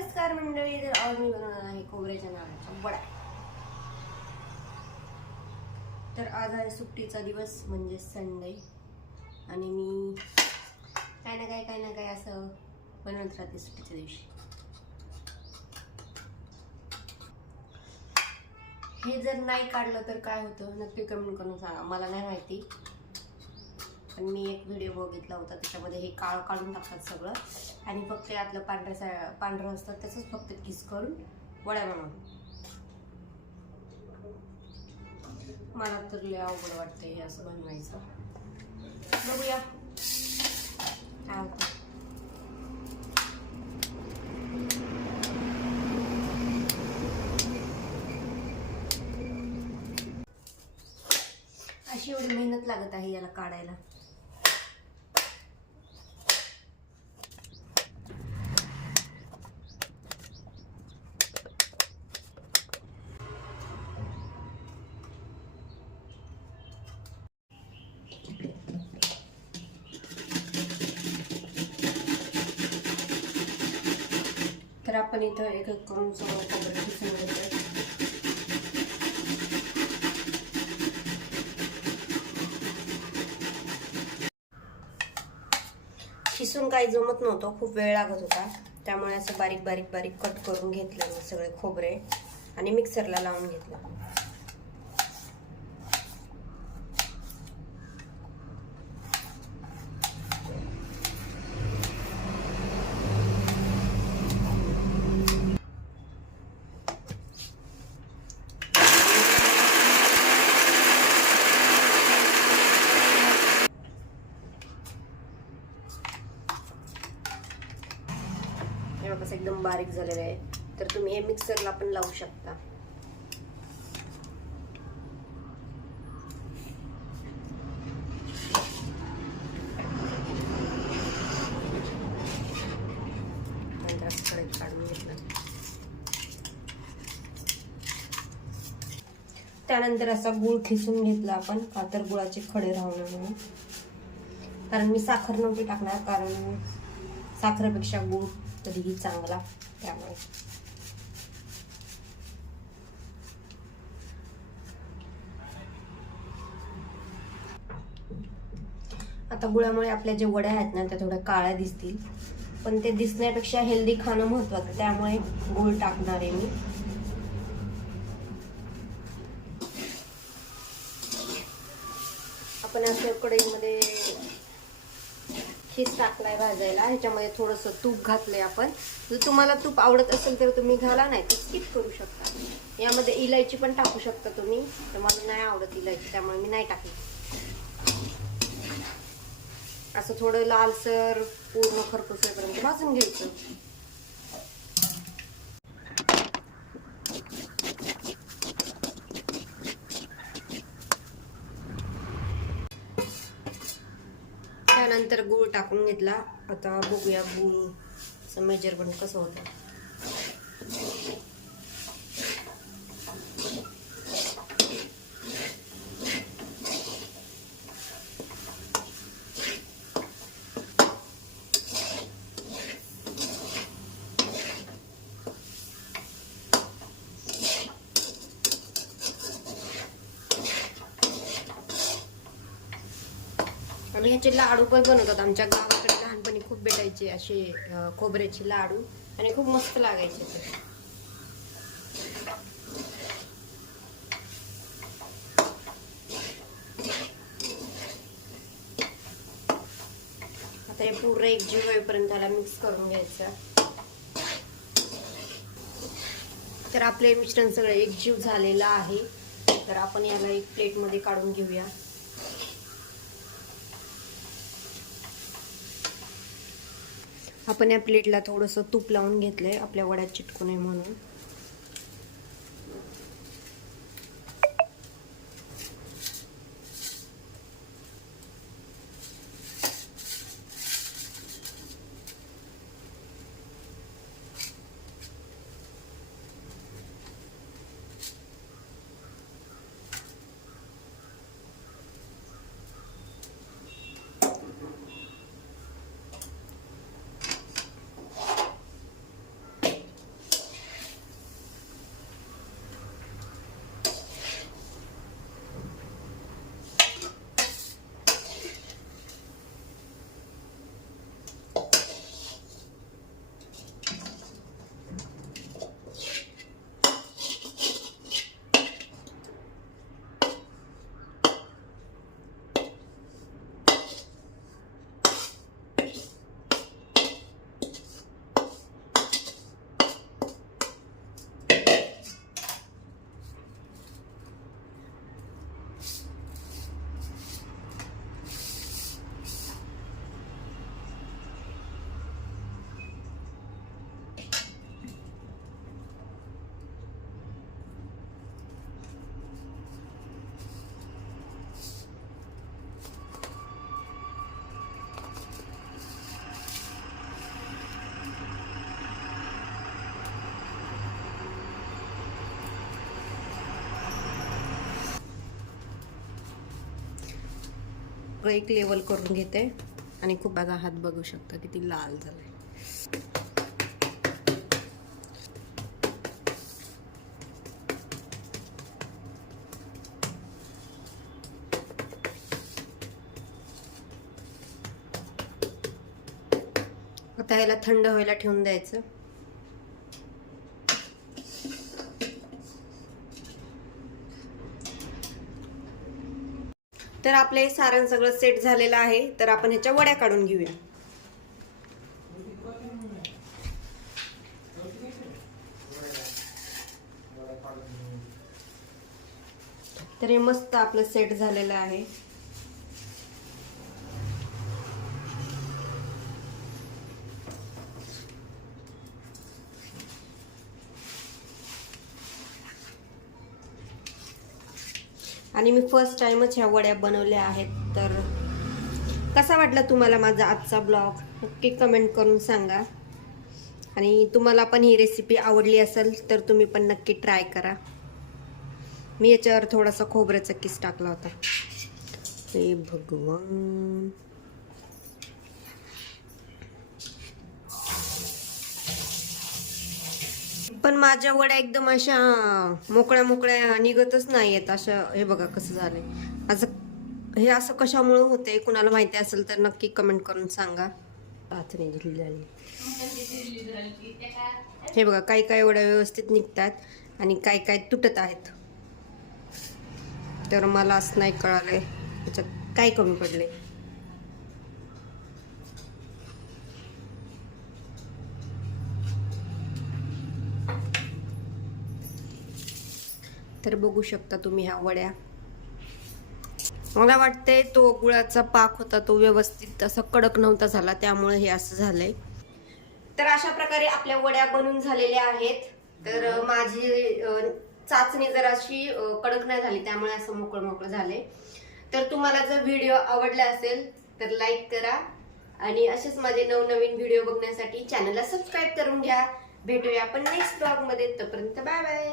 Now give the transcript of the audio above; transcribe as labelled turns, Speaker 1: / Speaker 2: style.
Speaker 1: नमस्कार मंडळी तर आज मी बनवणार आहे खोबऱ्याच्या नारळाच्या वडा. तर आज आहे सुट्टीचा दिवस म्हणजे संडे आणि मी काय ना काय काय ना काय असं बनवत राहते सुट्टीच्या दिवशी. हे जर नाही काढलं तर काय होतं? नक्की कमेंट करून सांगा. मला नाही माहिती. पण मी एक व्हिडिओ बघितला होता त्याच्यामध्ये हे काळ काढून टाकतात सगळं. आणि फक्त ते आतलं पांढरं सा- पांढरं असतं त्याचंच फक्त किस करून वड्या बनवून. मला तर लय अवघड वाटतं हे असं बनवायचं. बघूया. काय होतं. अशी एवढी मेहनत लागत आहे याला काढायला. तर आपण इथं एक एक करून सगळं खोबरं खिसून घ्यायचं खिसून काही जमत नव्हतं खूप वेळ लागत होता. त्यामुळे असं बारीक बारीक बारीक कट करून घेतलं मी सगळे खोबरे आणि मिक्सरला लावून घेतलं. एकदम बारीक झालेलं आहे. तर तुम्ही हे मिक्सरला पण लावू शकता. काढून घेतलं त्यानंतर असा गुळ खिसून घेतला आपण का तर गुळाचे खडे राहणार म्हणून. कारण मी साखर नव्हती टाकणार कारण साखरेपेक्षा गुळ कधीही चांगला त्यामुळे. आता गुळामुळे आपल्या जे वड्या आहेत ना त्या थोड्या काळ्या दिसतील. पण ते दिसण्यापेक्षा हेल्दी खाणं महत्वाचं त्यामुळे गुळ टाकणार आहे मी. आपण असं कढईमध्ये खीस टाकलाय भाजायला. ह्याच्यामध्ये थोडंसं तूप घातलंय आपण. जर तुम्हाला तूप आवडत असेल तर तुम्ही घाला नाही तर स्किप करू शकता. यामध्ये इलायची पण टाकू शकता तुम्ही. तर मला नाही आवडत इलायची त्यामुळे मी नाही टाकली असं थोडं लालसर पूर्ण खरपूस भाजून घ्यायचं. तर गूळ टाकून घेतला. आता बघूया गूळ मेजरमेंट कसं होतं. आणि ह्याचे लाडू पण बनवतात आमच्या गावाकडे लहानपणी खूप भेटायचे असे खोबऱ्याचे लाडू आणि खूप मस्त लागायचे ते. आता हे पूर्ण एक जीव होईपर्यंत त्याला मिक्स करून घ्यायचं. तर आपले मिश्रण सगळं एकजीव झालेलं आहे. तर आपण याला एक प्लेटमध्ये काढून घेऊया. आपण या प्लेटला थोडंसं तूप लावून घेतलं आहे आपल्या वड्यात चिटकू नये म्हणून. एक लेवल करून घेते. आणि खूप माझा हात बघू शकता किती लाल झालाय. आता ह्याला थंड व्हायला ठेवून द्यायचं. तर आपले सारण सगळं सेट झालेलं आहे. तर आपण ह्याच्या वड्या काढून घेऊया. तर हे मस्त आपलं सेट झालेलं आहे. आणि मी फर्स्ट टाईमच ह्या वड्या बनवल्या आहेत तर कसा वाटला तुम्हाला माझा आजचा ब्लॉग नक्की कमेंट करून सांगा. आणि तुम्हाला पण ही रेसिपी आवडली असेल तर तुम्ही पण नक्की ट्राय करा. मी याच्यावर थोडासा खोबऱ्याचा किस टाकला होता. हे भगवान. पण माझ्या वड्या एकदम अशा मोकळ्या मोकळ्या निघतच नाही आहेत. अशा हे बघा कसं झालंय. असं हे असं कशामुळे होते कुणाला माहिती असेल तर नक्की कमेंट करून सांगा. पाचणी ढिली झाली. हे बघा काही काही वड्या व्यवस्थित निघतात आणि काही काही तुटत आहेत. तर मला असं नाही कळालंय. त्याच्यात काय कमी पडले तर बघू शकता तुम्ही ह्या वड्या. मला वाटते तो गुळाचा पाक होता तो व्यवस्थित असा कडक नव्हता झाला त्यामुळे हे असं झालंय. तर अशा प्रकारे आपल्या वड्या बनून झालेल्या आहेत. तर माझी चाचणी जराशी कडक नाही झाली त्यामुळे असं मोकळं मोकळं झाले तर तुम्हाला जर व्हिडिओ आवडला असेल तर लाईक करा. आणि असेच माझे नवनवीन व्हिडिओ बघण्यासाठी चॅनलला सबस्क्राईब करून घ्या. भेटूया आपण नेक्स्ट ब्लॉगमध्ये तोपर्यंत बाय बाय.